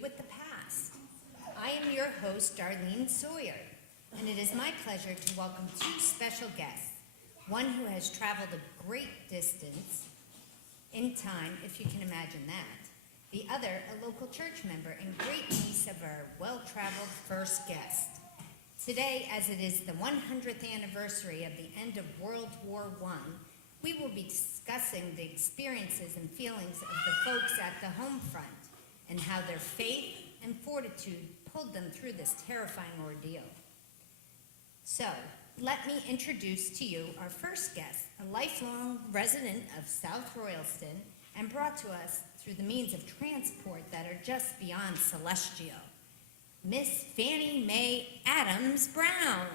With the Past. I am your host, Darlene Sawyer, and it is my pleasure to welcome two special guests, one who has traveled a great distance in time, if you can imagine that, the other a local church member and great niece of our well-traveled first guest. Today, as it is the 100th anniversary of the end of World War I, we will be discussing the experiences and feelings of the folks at the home front, and how their faith and fortitude pulled them through this terrifying ordeal. So, let me introduce to you our first guest, a lifelong resident of South Royalston, and brought to us through the means of transport that are just beyond celestial, Miss Fannie Mae Adams Brown.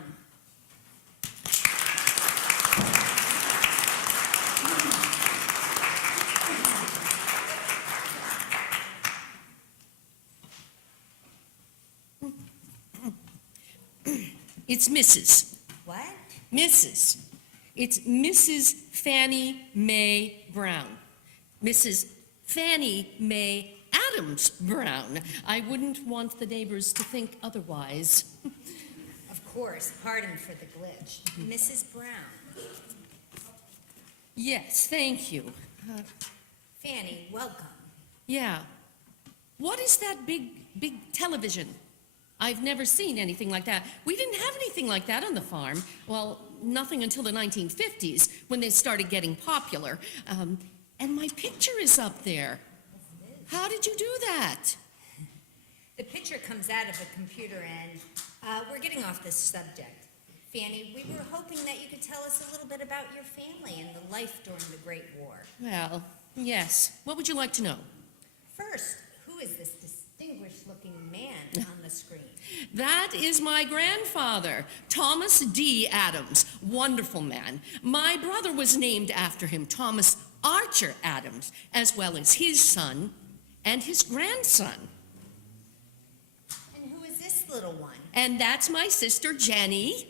It's Mrs. What? Mrs. It's Mrs. Fannie Mae Brown. Mrs. Fannie Mae Adams Brown. I wouldn't want the neighbors to think otherwise. Of course, pardon for the glitch. Mrs. Brown. Yes, thank you. Fannie, welcome. Yeah. What is that big television? I've never seen anything like that. We didn't have anything like that on the farm. Well, nothing until the 1950s, when they started getting popular. And my picture is up there. How did you do that? The picture comes out of a computer, and we're getting off this subject. Fannie, we were hoping that you could tell us a little bit about your family and the life during the Great War. Well, yes. What would you like to know? First, who is this distinguished-looking man on the screen? That is my grandfather, Thomas D. Adams. Wonderful man. My brother was named after him, Thomas Archer Adams, as well as his son and his grandson. And who is this little one? And that's my sister, Jenny.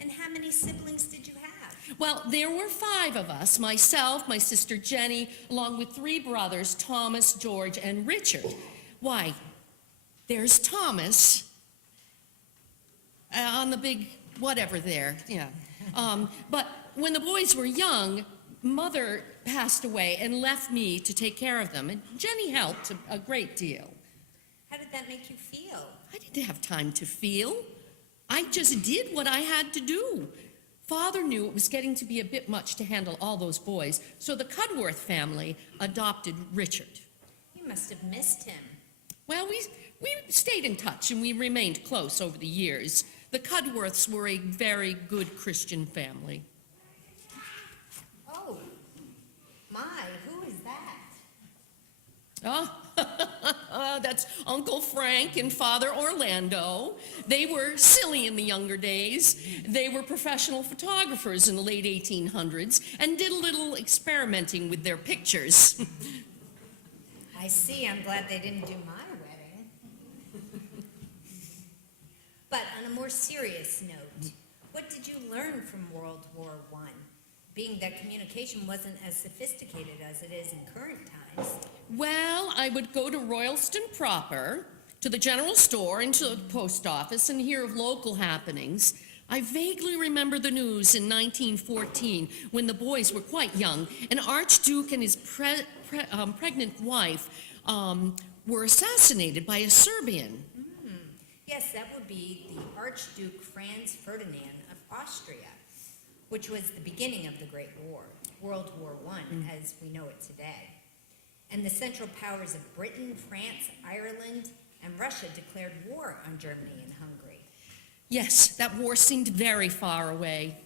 And how many siblings did you have? Well, there were 5 of us, myself, my sister Jenny, along with 3 brothers, Thomas, George, and Richard. Why, there's Thomas on the big whatever there, yeah. But when the boys were young, Mother passed away and left me to take care of them, and Jenny helped a great deal. How did that make you feel? I didn't have time to feel. I just did what I had to do. Father knew it was getting to be a bit much to handle all those boys, so the Cudworth family adopted Richard. You must have missed him. Well, we stayed in touch and we remained close over the years. The Cudworths were a very good Christian family. Oh, my, who is that? Oh, that's Uncle Frank and Father Orlando. They were silly in the younger days. They were professional photographers in the late 1800s and did a little experimenting with their pictures. I see. I'm glad they didn't do my wedding. But on a more serious note, what did you learn from World War I, being that communication wasn't as sophisticated as it is in current times? Well, I would go to Royalston proper, to the general store, and to the post office, and hear of local happenings. I vaguely remember the news in 1914 when the boys were quite young. An archduke and his pregnant wife were assassinated by a Serbian. Yes, that would be the Archduke Franz Ferdinand of Austria, which was the beginning of the Great War, World War I, as we know it today. And the Central Powers of Britain, France, Ireland, and Russia declared war on Germany and Hungary. Yes, that war seemed very far away.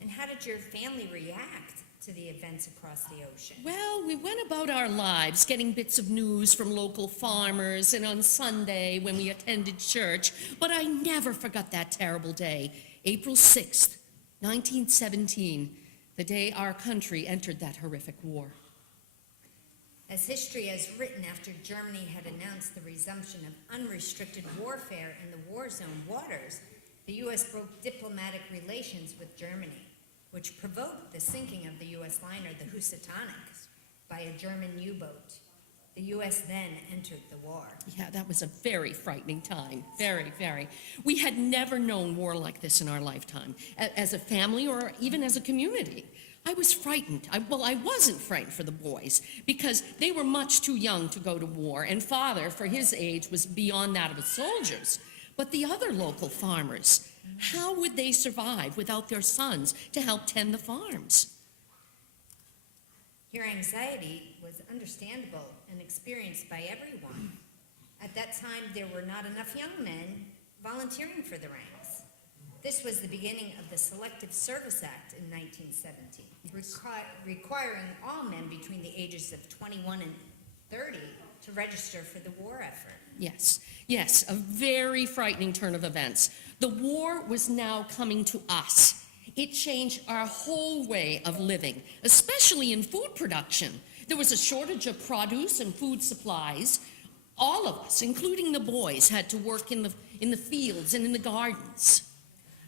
And how did your family react to the events across the ocean? Well, we went about our lives getting bits of news from local farmers and on Sunday when we attended church, but I never forgot that terrible day, April 6th, 1917, the day our country entered that horrific war. As history has written, after Germany had announced the resumption of unrestricted warfare in the war zone waters, the U.S. broke diplomatic relations with Germany, which provoked the sinking of the U.S. liner, the Housatonic, by a German U-boat. The U.S. then entered the war. Yeah, that was a very frightening time. Very, very. We had never known war like this in our lifetime, as a family or even as a community. I was frightened. I wasn't frightened for the boys because they were much too young to go to war, and father, for his age, was beyond that of the soldiers. But the other local farmers, how would they survive without their sons to help tend the farms? Your anxiety was understandable and experienced by everyone. At that time, there were not enough young men volunteering for the ranks. This was the beginning of the Selective Service Act in 1917, requiring all men between the ages of 21 and 30 to register for the war effort. Yes, a very frightening turn of events. The war was now coming to us. It changed our whole way of living, especially in food production. There was a shortage of produce and food supplies. All of us, including the boys, had to work in the fields and in the gardens.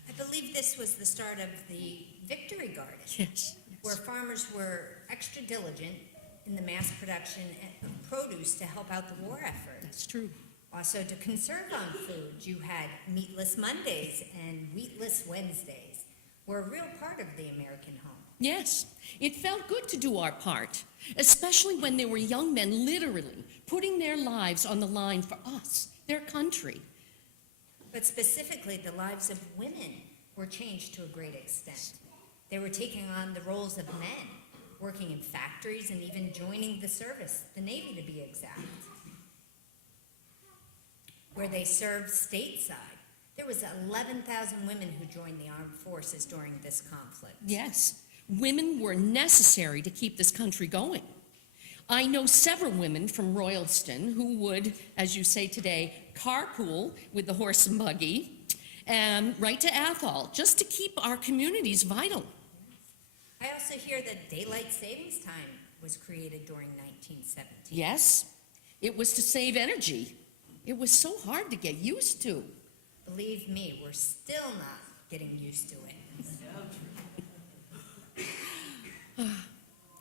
I believe this was the start of the Victory Garden, Yes. where farmers were extra diligent in the mass production of produce to help out the war effort. That's true. Also, to conserve on food, you had meatless Mondays and wheatless Wednesdays, were a real part of the American home. Yes, it felt good to do our part, especially when there were young men literally putting their lives on the line for us, their country. But specifically, the lives of women were changed to a great extent. They were taking on the roles of men, working in factories and even joining the service, the Navy to be exact, where they served stateside. There was 11,000 women who joined the armed forces during this conflict. Yes, women were necessary to keep this country going. I know several women from Royalston who would, as you say today, carpool with the horse and buggy right to Athol, just to keep our communities vital. I also hear that daylight savings time was created during 1917. Yes, it was to save energy. It was so hard to get used to. Believe me, we're still not getting used to it.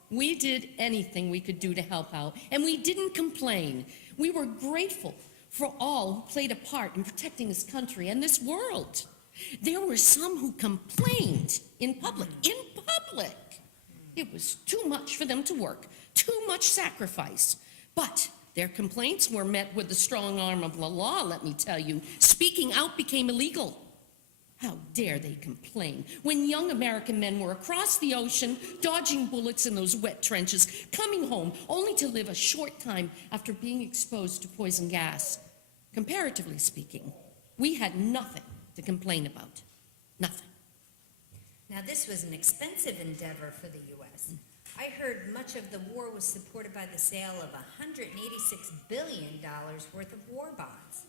We did anything we could do to help out, and we didn't complain. We were grateful for all who played a part in protecting this country and this world. There were some who complained in public. It was too much for them to work, too much sacrifice. But their complaints were met with the strong arm of the law, let me tell you. Speaking out became illegal. How dare they complain when young American men were across the ocean, dodging bullets in those wet trenches, coming home only to live a short time after being exposed to poison gas. Comparatively speaking, we had nothing to complain about. Nothing. Now, this was an expensive endeavor for the U.S. I heard much of the war was supported by the sale of $186 billion worth of war bonds.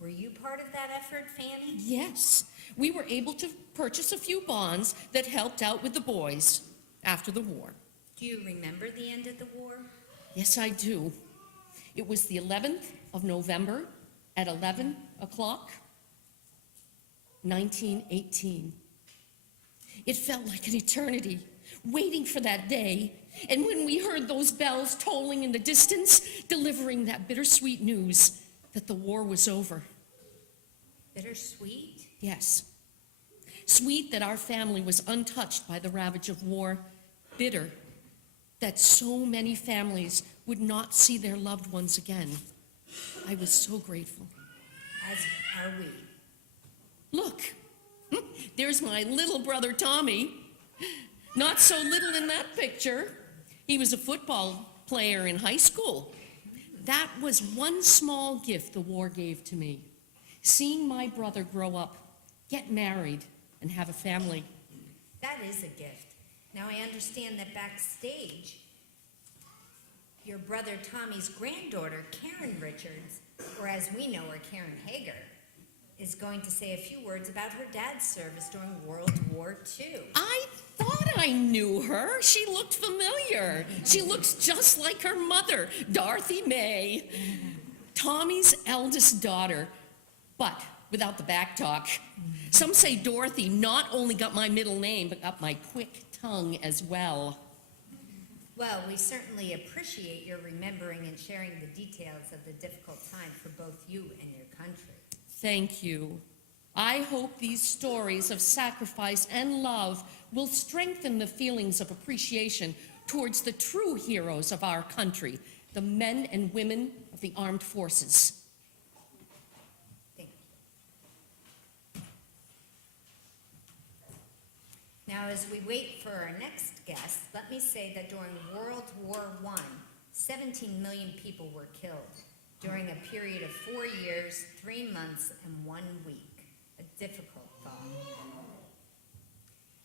Were you part of that effort, Fanny? Yes, we were able to purchase a few bonds that helped out with the boys after the war. Do you remember the end of the war? Yes, I do. It was the 11th of November at 11 o'clock, 1918. It felt like an eternity, waiting for that day. And when we heard those bells tolling in the distance, delivering that bittersweet news that the war was over. Bittersweet? Yes. Sweet that our family was untouched by the ravage of war. Bitter that so many families would not see their loved ones again. I was so grateful. As are we. Look, there's my little brother Tommy. Not so little in that picture. He was a football player in high school. That was one small gift the war gave to me. Seeing my brother grow up, get married, and have a family. That is a gift. Now I understand that backstage, your brother Tommy's granddaughter, Karen Richards, or as we know her, Karen Hager, is going to say a few words about her dad's service during World War II. I thought I knew her. She looked familiar. She looks just like her mother, Dorothy May, Tommy's eldest daughter, but without the back talk. Some say Dorothy not only got my middle name, but got my quick tongue as well. Well, we certainly appreciate your remembering and sharing the details of the difficult time for both you and your country. Thank you. I hope these stories of sacrifice and love will strengthen the feelings of appreciation towards the true heroes of our country, the men and women of the armed forces. Thank you. Now, as we wait for our next guest, let me say that during World War I, 17 million people were killed during a period of 4 years, 3 months, and 1 week. A difficult thought.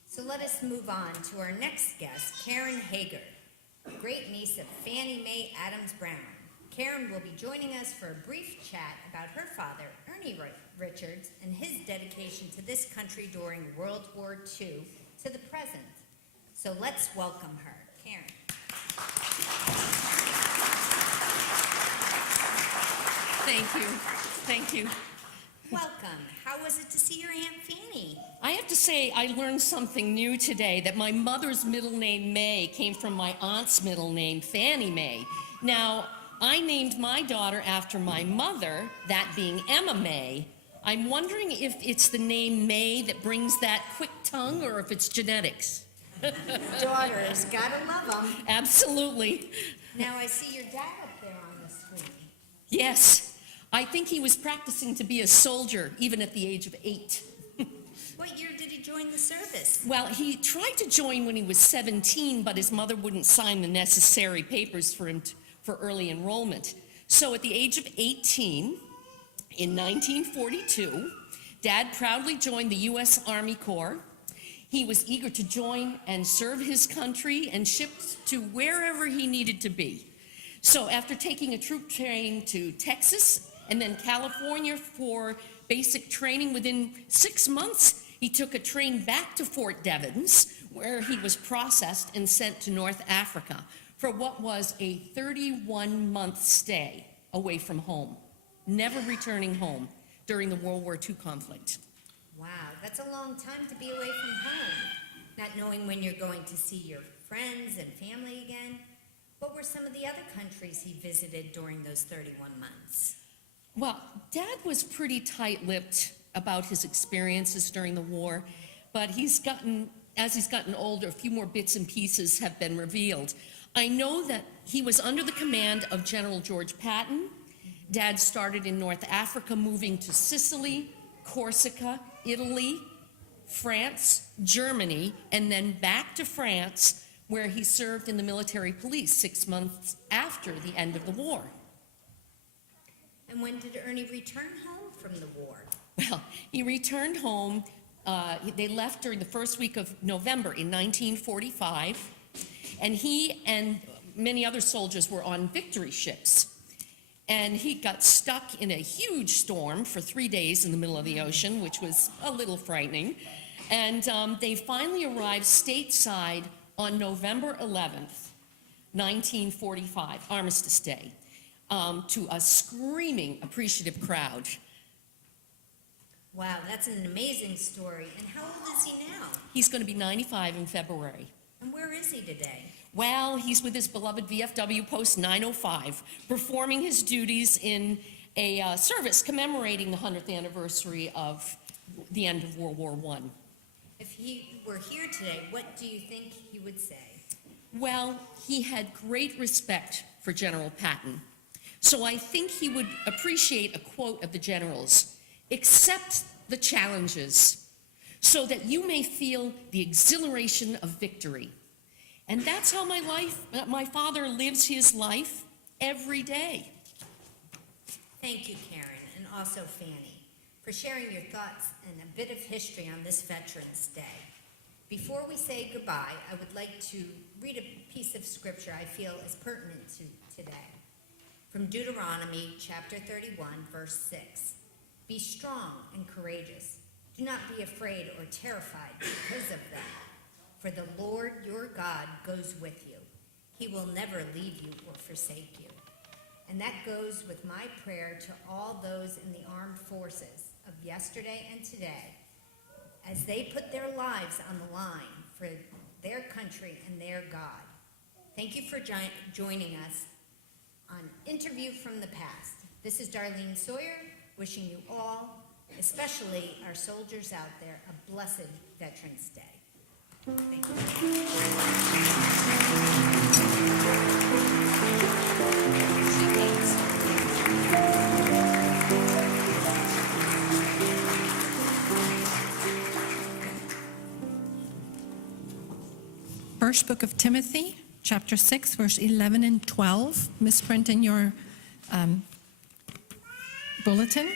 So let us move on to our next guest, Karen Hager, great niece of Fannie Mae Adams Brown. Karen will be joining us for a brief chat about her father, Ernie Richards, and his dedication to this country during World War II to the present. So let's welcome her. Karen. Thank you. Thank you. Welcome. How was it to see your Aunt Fanny? I have to say, I learned something new today, that my mother's middle name, May, came from my aunt's middle name, Fannie Mae. Now, I named my daughter after my mother, that being Emma May. I'm wondering if it's the name May that brings that quick tongue, or if it's genetics. Daughters, gotta love them. Absolutely. Now I see your dad up there on the screen. Yes. I think he was practicing to be a soldier, even at the age of 8. What year did he join the service? Well, he tried to join when he was 17, but his mother wouldn't sign the necessary papers for him for early enrollment. So at the age of 18, in 1942, Dad proudly joined the U.S. Army Corps. He was eager to join and serve his country and shipped to wherever he needed to be. So after taking a troop train to Texas and then California for basic training, within 6 months, he took a train back to Fort Devens, where he was processed and sent to North Africa for what was a 31-month stay away from home, never returning home during the World War II conflict. Wow, that's a long time to be away from home, not knowing when you're going to see your friends and family again. What were some of the other countries he visited during those 31 months? Well, Dad was pretty tight-lipped about his experiences during the war, but as he's gotten older, a few more bits and pieces have been revealed. I know that he was under the command of General George Patton. Dad started in North Africa, moving to Sicily, Corsica, Italy, France, Germany, and then back to France, where he served in the military police 6 months after the end of the war. And when did Ernie return home from the war? Well, he returned home. They left during the first week of November in 1945, and he and many other soldiers were on victory ships. And he got stuck in a huge storm for 3 days in the middle of the ocean, which was a little frightening. And they finally arrived stateside on November 11th, 1945, Armistice Day, to a screaming, appreciative crowd. Wow, that's an amazing story. And how old is he now? He's going to be 95 in February. And where is he today? Well, he's with his beloved VFW Post 905, performing his duties in a service commemorating the 100th anniversary of the end of World War I. If he were here today, what do you think he would say? Well, he had great respect for General Patton. So I think he would appreciate a quote of the general's: "Accept the challenges so that you may feel the exhilaration of victory." And that's how my father lives his life every day. Thank you, Karen, and also Fanny, for sharing your thoughts and a bit of history on this Veterans Day. Before we say goodbye, I would like to read a piece of scripture I feel is pertinent to today. From Deuteronomy chapter 31, verse 6. "Be strong and courageous. Do not be afraid or terrified because of them. For the Lord your God goes with you. He will never leave you or forsake you." And that goes with my prayer to all those in the armed forces of yesterday and today, as they put their lives on the line for their country and their God. Thank you for joining us on Interview from the Past. This is Darlene Sawyer, wishing you all, especially our soldiers out there, a blessed Veterans Day. Thank First book of Timothy, chapter 6, verse 11 and 12, misprint in your bulletin.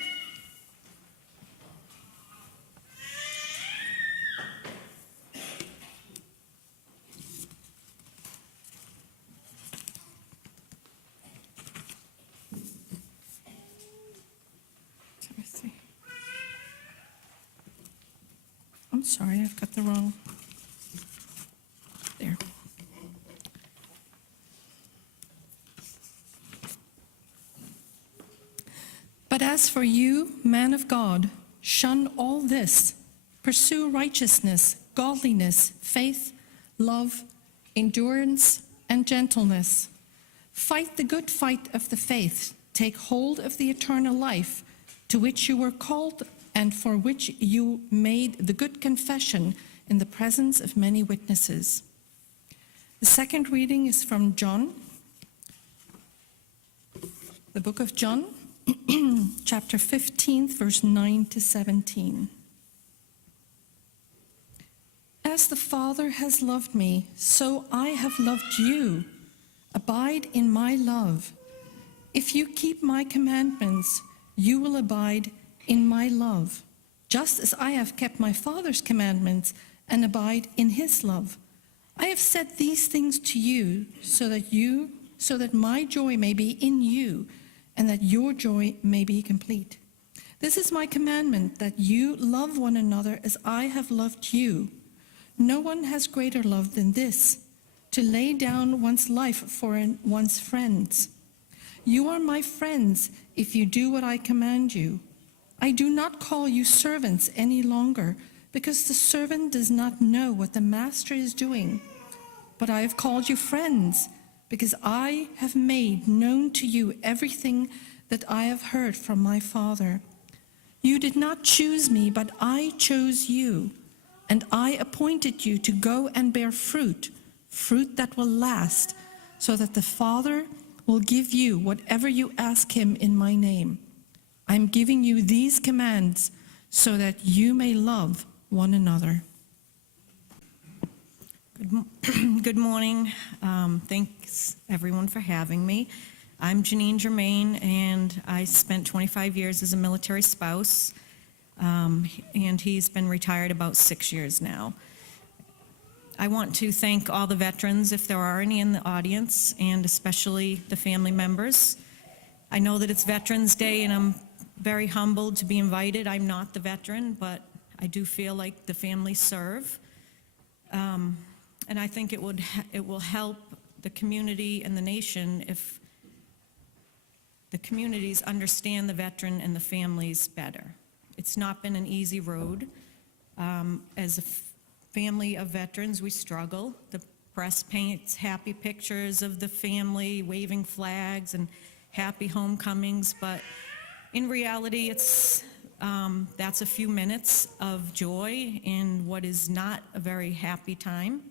Timothy. I'm sorry, I've got the wrong. There. "But as for you, man of God, shun all this. Pursue righteousness, godliness, faith, love, endurance, and gentleness. Fight the good fight of the faith. Take hold of the eternal life, to which you were called and for which you made the good confession in the presence of many witnesses." The second reading is from John, the book of John, chapter 15, verse 9 to 17. "As the Father has loved me, so I have loved you. Abide in my love. If you keep my commandments, you will abide in my love, just as I have kept my Father's commandments and abide in his love. I have said these things to you so that my joy may be in you and that your joy may be complete. This is my commandment, that you love one another as I have loved you. No one has greater love than this, to lay down one's life for one's friends. You are my friends if you do what I command you. I do not call you servants any longer, because the servant does not know what the master is doing. But I have called you friends, because I have made known to you everything that I have heard from my Father. You did not choose me, but I chose you, and I appointed you to go and bear fruit that will last, so that the Father will give you whatever you ask him in my name. I'm giving you these commands so that you may love one another." Good morning. Thanks, everyone, for having me. I'm Janine Germain, and I spent 25 years as a military spouse, and he's been retired about 6 years now. I want to thank all the veterans, if there are any in the audience, and especially the family members. I know that it's Veterans Day, and I'm very humbled to be invited. I'm not the veteran, but I do feel like the families serve. And I think it will help the community and the nation if the communities understand the veteran and the families better. It's not been an easy road. As a family of veterans, we struggle. The press paints happy pictures of the family waving flags and happy homecomings, but in reality, it's That's a few minutes of joy in what is not a very happy time.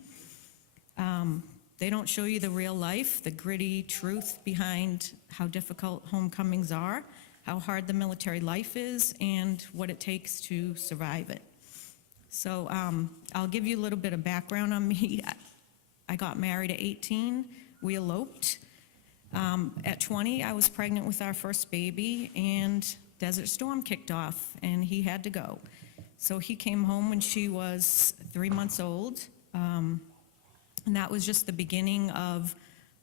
They don't show you the real life, the gritty truth behind how difficult homecomings are, how hard the military life is, and what it takes to survive it. So I'll give you a little bit of background on me. I got married at 18. We eloped. At 20, I was pregnant with our first baby, and Desert Storm kicked off, and he had to go. So he came home when she was 3 months old, and that was just the beginning of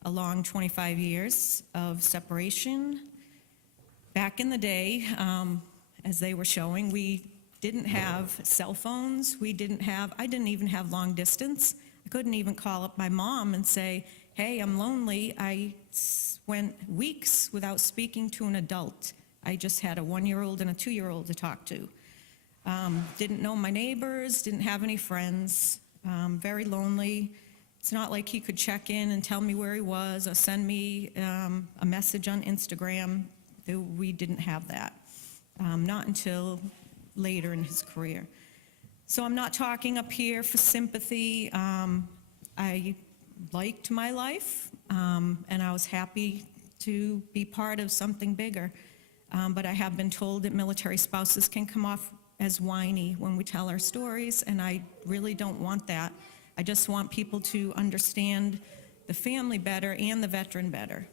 a long 25 years of separation. Back in the day, as they were showing, we didn't have cell phones. I didn't even have long distance. I couldn't even call up my mom and say, hey, I'm lonely. I went weeks without speaking to an adult. I just had a 1-year-old and a 2-year-old to talk to. Didn't know my neighbors, didn't have any friends, very lonely. It's not like he could check in and tell me where he was or send me a message on Instagram. We didn't have that, not until later in his career. So I'm not talking up here for sympathy. I liked my life, and I was happy to be part of something bigger. But I have been told that military spouses can come off as whiny when we tell our stories, and I really don't want that. I just want people to understand the family better and the veteran better.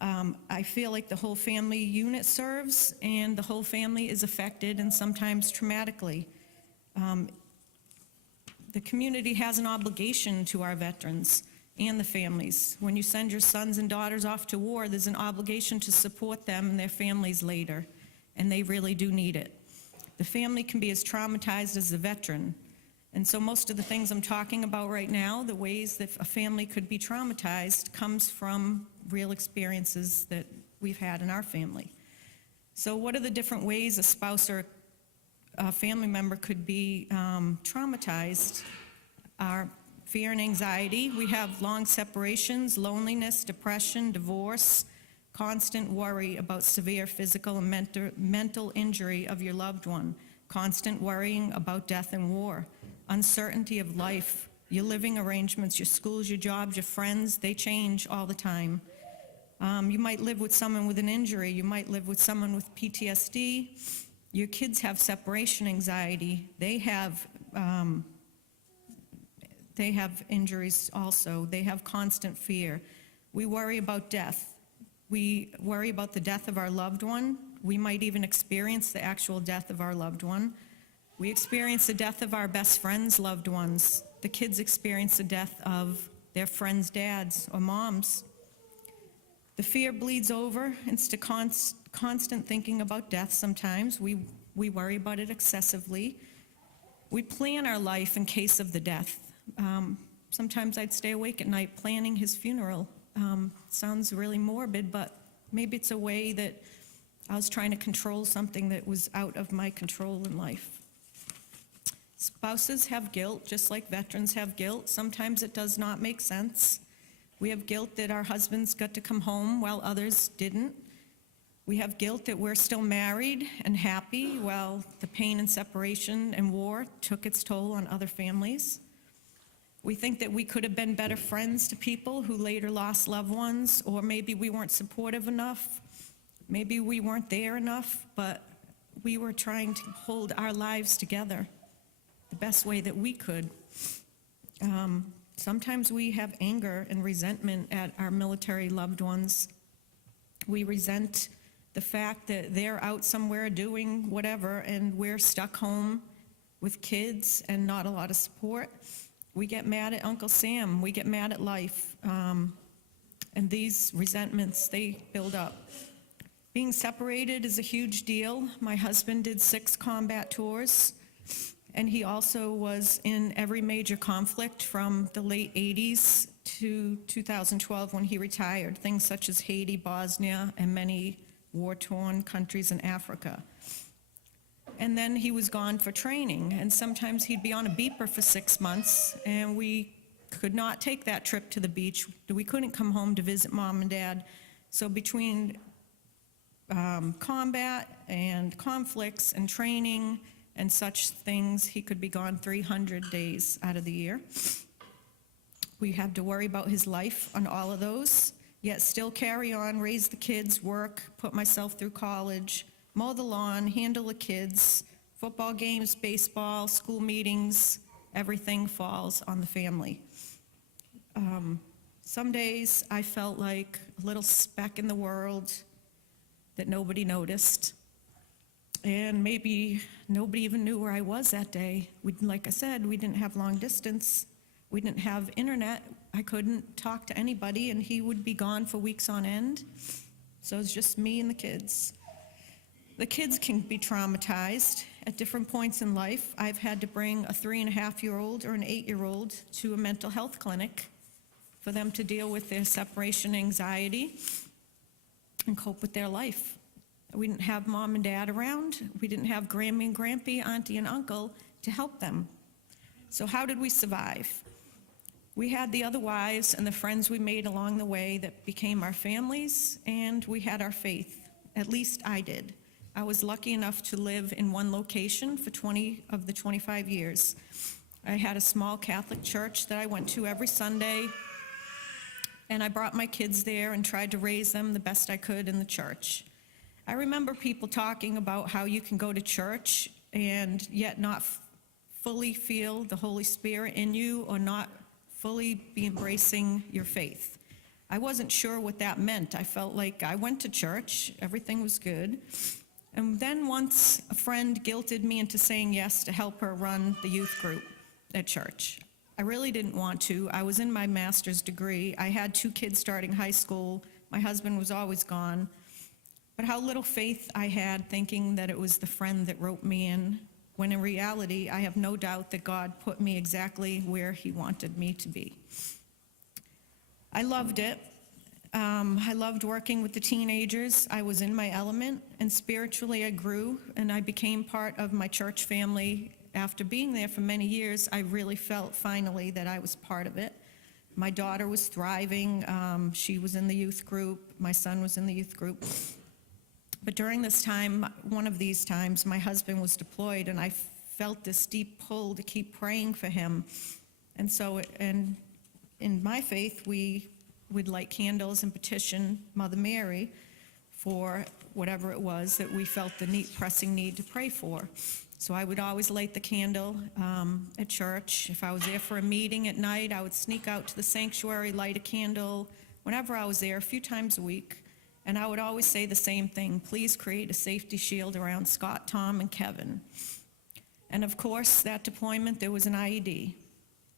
I feel like the whole family unit serves, and the whole family is affected, and sometimes traumatically. The community has an obligation to our veterans and the families. When you send your sons and daughters off to war, there's an obligation to support them and their families later, and they really do need it. The family can be as traumatized as the veteran, and so most of the things I'm talking about right now, the ways that a family could be traumatized, comes from real experiences that we've had in our family. So what are the different ways a spouse or a family member could be traumatized? Our fear and anxiety. We have long separations, loneliness, depression, divorce, constant worry about severe physical and mental injury of your loved one, constant worrying about death and war, uncertainty of life, your living arrangements, your schools, your jobs, your friends, they change all the time. You might live with someone with an injury. You might live with someone with PTSD. Your kids have separation anxiety. They have injuries also. They have constant fear. We worry about death. We worry about the death of our loved one. We might even experience the actual death of our loved one. We experience the death of our best friends' loved ones. The kids experience the death of their friends' dads or moms. The fear bleeds over into constant thinking about death sometimes. We worry about it excessively. We plan our life in case of the death. Sometimes I'd stay awake at night planning his funeral. Sounds really morbid, but maybe it's a way that I was trying to control something that was out of my control in life. Spouses have guilt, just like veterans have guilt. Sometimes it does not make sense. We have guilt that our husbands got to come home while others didn't. We have guilt that we're still married and happy while the pain and separation and war took its toll on other families. We think that we could have been better friends to people who later lost loved ones, or maybe we weren't supportive enough. Maybe we weren't there enough, but we were trying to hold our lives together the best way that we could. Sometimes we have anger and resentment at our military loved ones. We resent the fact that they're out somewhere doing whatever, and we're stuck home with kids and not a lot of support. We get mad at Uncle Sam. We get mad at life. And these resentments, they build up. Being separated is a huge deal. My husband did 6 combat tours, and he also was in every major conflict from the late 80s to 2012 when he retired, things such as Haiti, Bosnia, and many war-torn countries in Africa. And then he was gone for training, and sometimes he'd be on a beeper for 6 months, and we could not take that trip to the beach. We couldn't come home to visit mom and dad. So between combat and conflicts and training and such things. He could be gone 300 days out of the year. We have to worry about his life on all of those, yet still carry on, raise the kids, work, put myself through college, mow the lawn, handle the kids, football games, baseball, school meetings, everything falls on the family. Some days I felt like a little speck in the world that nobody noticed. And maybe nobody even knew where I was that day. Like I said, we didn't have long distance. We didn't have internet. I couldn't talk to anybody, and he would be gone for weeks on end. So it's just me and the kids. The kids can be traumatized at different points in life. I've had to bring a 3.5-year-old or an 8-year-old to a mental health clinic for them to deal with their separation anxiety and cope with their life. We didn't have mom and dad around. We didn't have Grammy and Grampy, auntie and uncle to help them. So how did we survive? We had the other wives and the friends we made along the way that became our families, and we had our faith. At least I did. I was lucky enough to live in one location for 20 of the 25 years. I had a small Catholic church that I went to every Sunday, and I brought my kids there and tried to raise them the best I could in the church. I remember people talking about how you can go to church and yet not fully feel the Holy Spirit in you or not fully be embracing your faith. I wasn't sure what that meant. I felt like I went to church, everything was good. And then once a friend guilted me into saying yes to help her run the youth group at church. I really didn't want to. I was in my master's degree. I had 2 kids starting high school. My husband was always gone. But how little faith I had thinking that it was the friend that wrote me in, when in reality, I have no doubt that God put me exactly where he wanted me to be. I loved it. I loved working with the teenagers. I was in my element, and spiritually I grew, and I became part of my church family. After being there for many years, I really felt finally that I was part of it. My daughter was thriving. She was in the youth group. My son was in the youth group. But during this time, one of these times, my husband was deployed, and I felt this deep pull to keep praying for him. And so, and in my faith, we would light candles and petition Mother Mary for whatever it was that we felt the pressing need to pray for. So I would always light the candle at church. If I was there for a meeting at night, I would sneak out to the sanctuary, light a candle, whenever I was there, a few times a week. And I would always say the same thing: please create a safety shield around Scott, Tom, and Kevin. And of course, that deployment, there was an IED.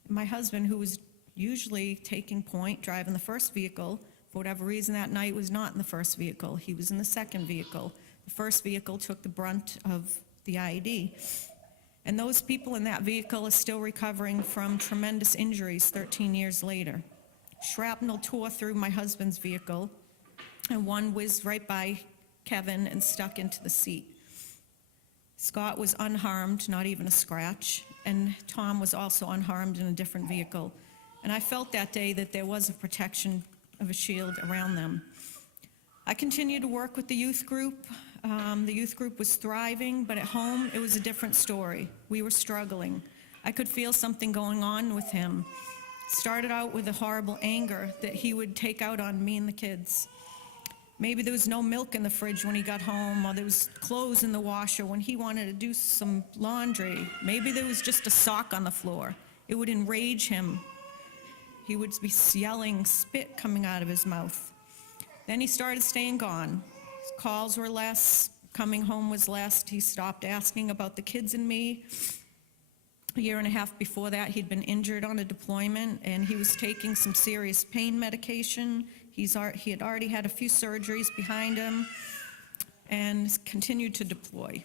My husband, who was usually taking point, driving the first vehicle, for whatever reason that night was not in the first vehicle. He was in the second vehicle. The first vehicle took the brunt of the IED. And those people in that vehicle are still recovering from tremendous injuries 13 years later. Shrapnel tore through my husband's vehicle, and one whizzed right by Kevin and stuck into the seat. Scott was unharmed, not even a scratch, and Tom was also unharmed in a different vehicle. And I felt that day that there was a protection of a shield around them. I continued to work with the youth group. The youth group was thriving, but at home it was a different story. We were struggling. I could feel something going on with him. Started out with a horrible anger that he would take out on me and the kids. Maybe there was no milk in the fridge when he got home, or there was clothes in the washer when he wanted to do some laundry. Maybe there was just a sock on the floor. It would enrage him. He would be yelling, spit coming out of his mouth. Then he started staying gone. His calls were less, coming home was less. He stopped asking about the kids and me. A year and a half before that, he'd been injured on a deployment, and he was taking some serious pain medication. He had already had a few surgeries behind him and continued to deploy.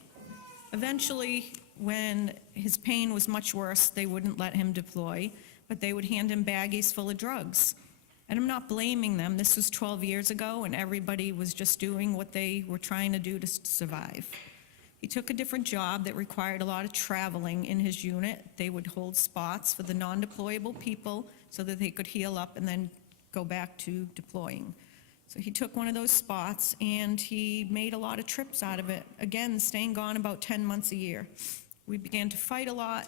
Eventually, when his pain was much worse, they wouldn't let him deploy, but they would hand him baggies full of drugs. And I'm not blaming them. This was 12 years ago, and everybody was just doing what they were trying to do to survive. He took a different job that required a lot of traveling in his unit. They would hold spots for the non-deployable people so that they could heal up and then go back to deploying. So he took one of those spots, and he made a lot of trips out of it, again, staying gone about 10 months a year. We began to fight a lot,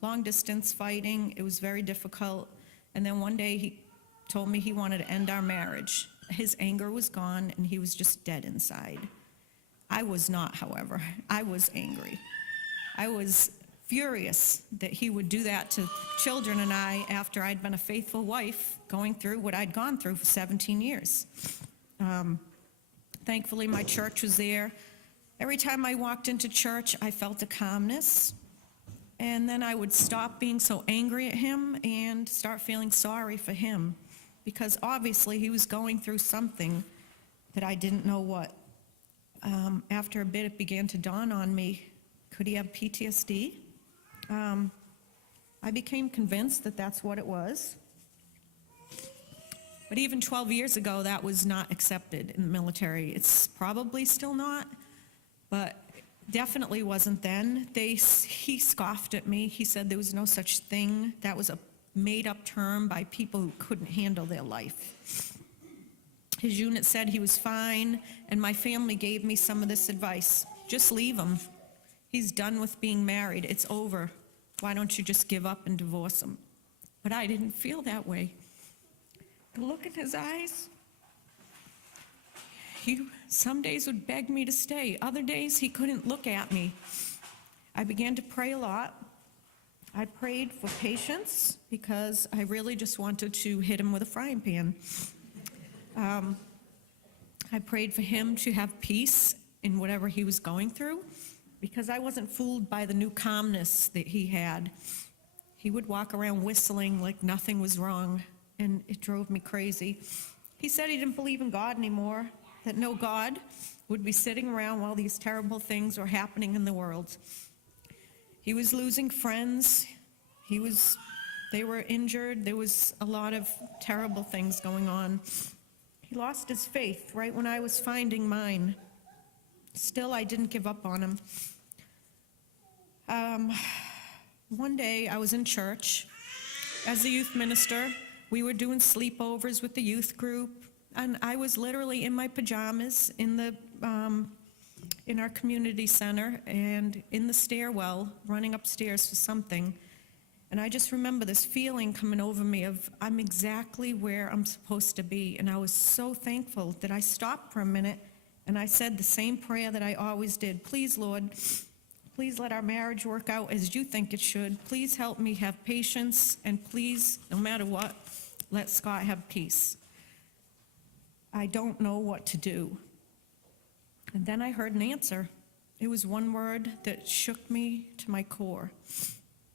long-distance fighting. It was very difficult. And then one day, he told me he wanted to end our marriage. His anger was gone, and he was just dead inside. I was not, however. I was angry. I was furious that he would do that to children and I after I'd been a faithful wife going through what I'd gone through for 17 years. Thankfully, my church was there. Every time I walked into church, I felt a calmness. And then I would stop being so angry at him and start feeling sorry for him, because obviously he was going through something that I didn't know what. After a bit, it began to dawn on me, could he have PTSD? I became convinced that that's what it was. But even 12 years ago, that was not accepted in the military. It's probably still not, but definitely wasn't then. He scoffed at me. He said there was no such thing. That was a made-up term by people who couldn't handle their life. His unit said he was fine, and my family gave me some of this advice. Just leave him. He's done with being married. It's over. Why don't you just give up and divorce him? But I didn't feel that way. The look in his eyes, he some days would beg me to stay. Other days, he couldn't look at me. I began to pray a lot. I prayed for patience because I really just wanted to hit him with a frying pan. I prayed for him to have peace in whatever he was going through, because I wasn't fooled by the new calmness that he had. He would walk around whistling like nothing was wrong, and it drove me crazy. He said he didn't believe in God anymore, that no God would be sitting around while these terrible things were happening in the world. He was losing friends. They were injured. There was a lot of terrible things going on. He lost his faith right when I was finding mine. Still, I didn't give up on him. One day, I was in church. As a youth minister, we were doing sleepovers with the youth group, and I was literally in my pajamas in our community center and in the stairwell, running upstairs for something. And I just remember this feeling coming over me of, I'm exactly where I'm supposed to be. And I was so thankful that I stopped for a minute and I said the same prayer that I always did. Please, Lord, please let our marriage work out as you think it should. Please help me have patience, and please, no matter what, let Scott have peace. I don't know what to do. And then I heard an answer. It was one word that shook me to my core.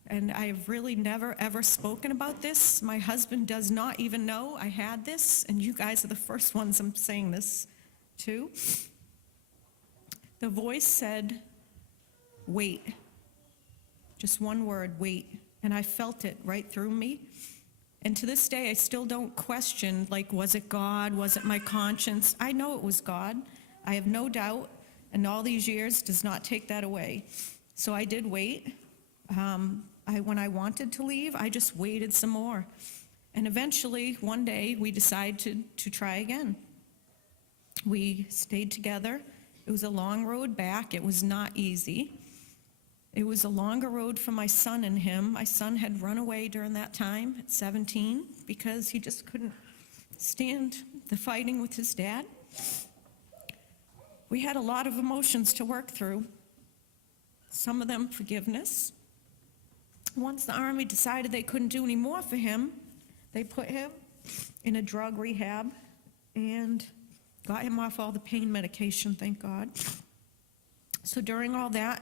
And I have really never, ever spoken about this. My husband does not even know I had this, and you guys are the first ones I'm saying this to. The voice said, wait. Just one word, wait. And I felt it right through me. And to this day, I still don't question, like, was it God? Was it my conscience? I know it was God. I have no doubt, and all these years does not take that away. So I did wait. When I wanted to leave, I just waited some more. And eventually, one day, we decided to try again. We stayed together. It was a long road back. It was not easy. It was a longer road for my son and him. My son had run away during that time at 17 because he just couldn't stand the fighting with his dad. We had a lot of emotions to work through. Some of them forgiveness. Once the Army decided they couldn't do any more for him, they put him in a drug rehab and got him off all the pain medication, thank God. So during all that,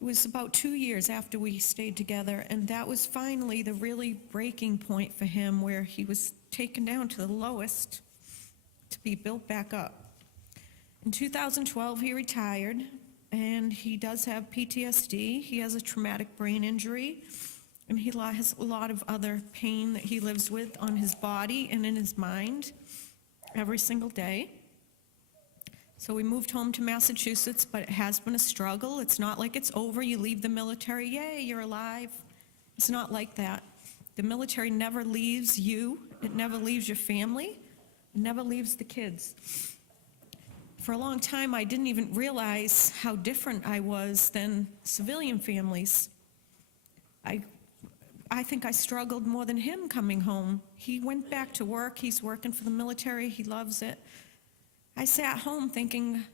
it was about 2 years after we stayed together, and that was finally the really breaking point for him, where he was taken down to the lowest to be built back up. In 2012, he retired, and he does have PTSD. He has a traumatic brain injury, and he has a lot of other pain that he lives with on his body and in his mind every single day. So we moved home to Massachusetts, but it has been a struggle. It's not like it's over. You leave the military, yay, you're alive. It's not like that. The military never leaves you. It never leaves your family. It never leaves the kids. For a long time, I didn't even realize how different I was than civilian families. I think I struggled more than him coming home. He went back to work. He's working for the military. He loves it. I sat home thinking,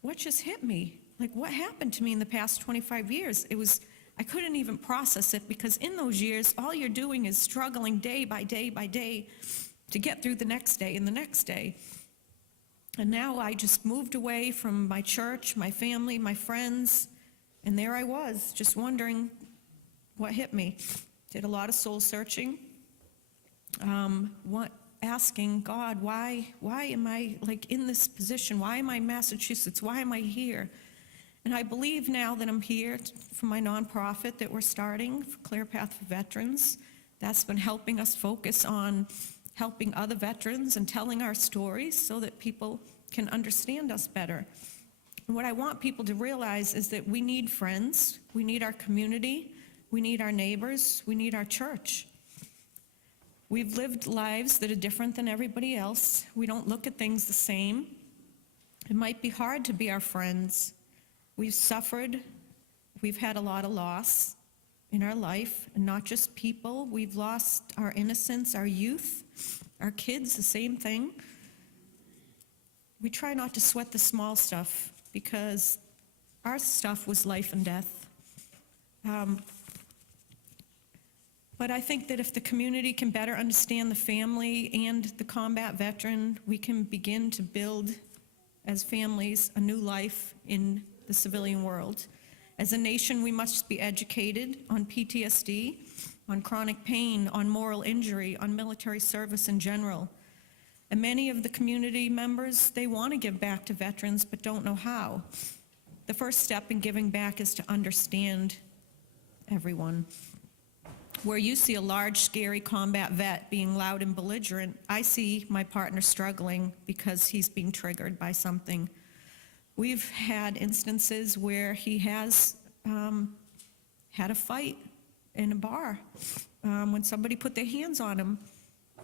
what just hit me? Like, what happened to me in the past 25 years? I couldn't even process it, because in those years, all you're doing is struggling day by day by day to get through the next day and the next day. And now I just moved away from my church, my family, my friends, and there I was, just wondering what hit me. Did a lot of soul searching, asking God, why am I like in this position? Why am I in Massachusetts? Why am I here? And I believe now that I'm here for my nonprofit that we're starting, for Clear Path for Veterans. That's been helping us focus on helping other veterans and telling our stories so that people can understand us better. And what I want people to realize is that we need friends, we need our community, we need our neighbors, we need our church. We've lived lives that are different than everybody else. We don't look at things the same. It might be hard to be our friends. We've suffered, we've had a lot of loss in our life, and not just people. We've lost our innocence, our youth, our kids, the same thing. We try not to sweat the small stuff, because our stuff was life and death. But I think that if the community can better understand the family and the combat veteran, we can begin to build, as families, a new life in the civilian world. As a nation, we must be educated on PTSD, on chronic pain, on moral injury, on military service in general. And many of the community members, they want to give back to veterans but don't know how. The first step in giving back is to understand everyone. Where you see a large, scary combat vet being loud and belligerent, I see my partner struggling because he's being triggered by something. We've had instances where he has had a fight in a bar when somebody put their hands on him.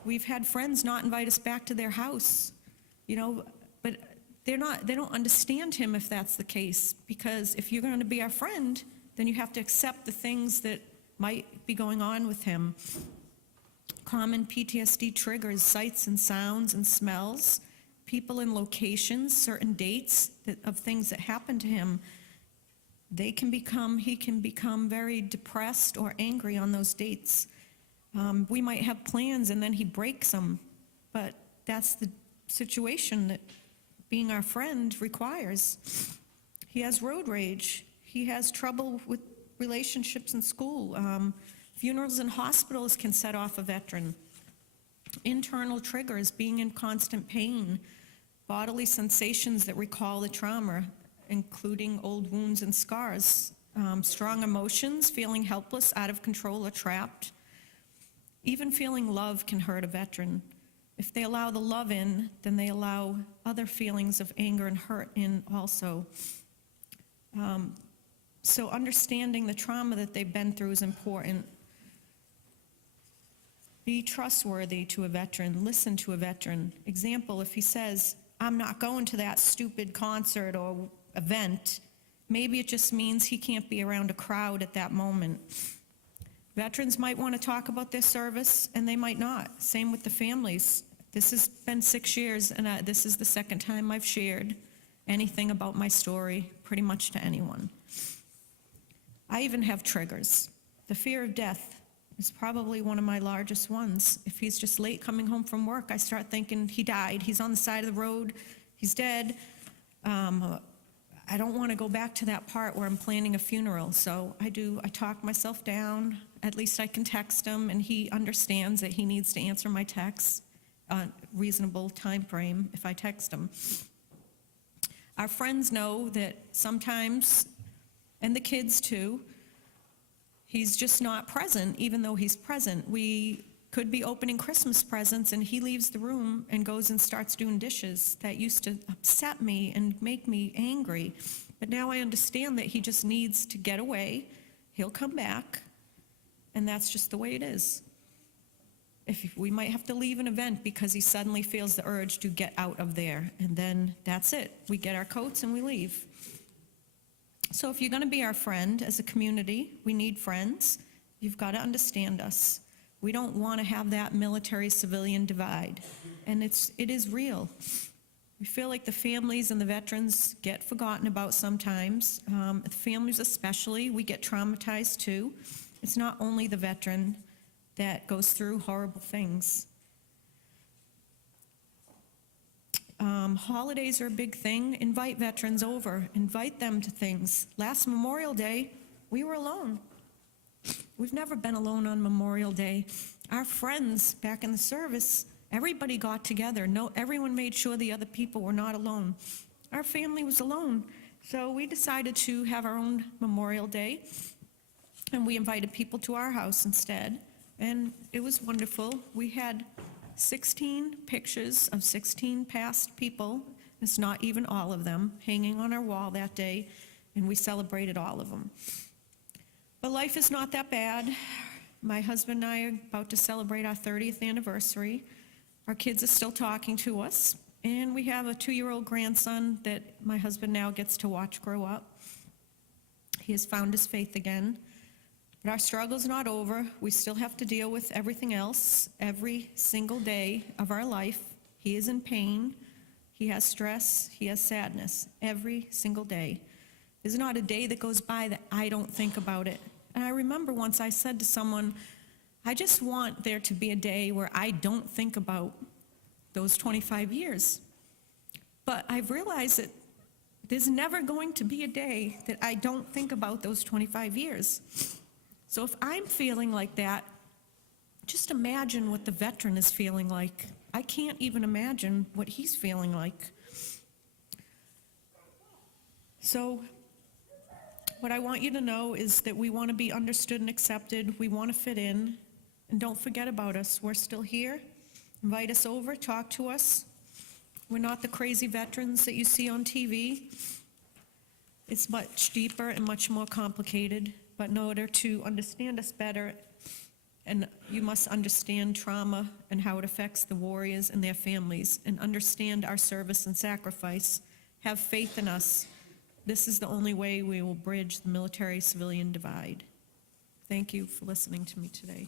We've had friends not invite us back to their house, but they don't understand him if that's the case, because if you're going to be our friend, then you have to accept the things that might be going on with him. Common PTSD triggers sights and sounds and smells, people and locations, certain dates of things that happened to him. He can become very depressed or angry on those dates. We might have plans and then he breaks them, but that's the situation that being our friend requires. He has road rage. He has trouble with relationships in school. Funerals in hospitals can set off a veteran. Internal triggers, being in constant pain, bodily sensations that recall the trauma, including old wounds and scars, strong emotions, feeling helpless, out of control, or trapped. Even feeling love can hurt a veteran. If they allow the love in, then they allow other feelings of anger and hurt in also. So understanding the trauma that they've been through is important. Be trustworthy to a veteran. Listen to a veteran. Example, if he says, I'm not going to that stupid concert or event, maybe it just means he can't be around a crowd at that moment. Veterans might want to talk about their service, and they might not. Same with the families. This has been 6 years, and this is the second time I've shared anything about my story pretty much to anyone. I even have triggers. The fear of death is probably one of my largest ones. If he's just late coming home from work, I start thinking he died, he's on the side of the road, he's dead. I don't want to go back to that part where I'm planning a funeral, so I talk myself down. At least I can text him, and he understands that he needs to answer my texts on a reasonable time frame if I text him. Our friends know that sometimes, and the kids too, he's just not present, even though he's present. We could be opening Christmas presents and he leaves the room and goes and starts doing dishes. That used to upset me and make me angry. But now I understand that he just needs to get away. He'll come back, and that's just the way it is. If we might have to leave an event because he suddenly feels the urge to get out of there, and then that's it. We get our coats and we leave. So if you're going to be our friend as a community, we need friends. You've got to understand us. We don't want to have that military-civilian divide, and it is real. We feel like the families and the veterans get forgotten about sometimes. The families especially, we get traumatized too. It's not only the veteran that goes through horrible things. Holidays are a big thing. Invite veterans over. Invite them to things. Last Memorial Day, we were alone. We've never been alone on Memorial Day. Our friends back in the service, everybody got together. Everyone made sure the other people were not alone. Our family was alone. So we decided to have our own Memorial Day, and we invited people to our house instead. And it was wonderful. We had 16 pictures of 16 past people. It's not even all of them, hanging on our wall that day, and we celebrated all of them. But life is not that bad. My husband and I are about to celebrate our 30th anniversary. Our kids are still talking to us, and we have a 2-year-old grandson that my husband now gets to watch grow up. He has found his faith again. But our struggle's not over. We still have to deal with everything else every single day of our life. He is in pain. He has stress. He has sadness every single day. There's not a day that goes by that I don't think about it. And I remember once I said to someone, I just want there to be a day where I don't think about those 25 years. But I've realized that there's never going to be a day that I don't think about those 25 years. So if I'm feeling like that, just imagine what the veteran is feeling like. I can't even imagine what he's feeling like. So what I want you to know is that we want to be understood and accepted. We want to fit in. And don't forget about us. We're still here. Invite us over. Talk to us. We're not the crazy veterans that you see on TV. It's much deeper and much more complicated. But in order to understand us better, and you must understand trauma and how it affects the warriors and their families, and understand our service and sacrifice, have faith in us. This is the only way we will bridge the military-civilian divide. Thank you for listening to me today.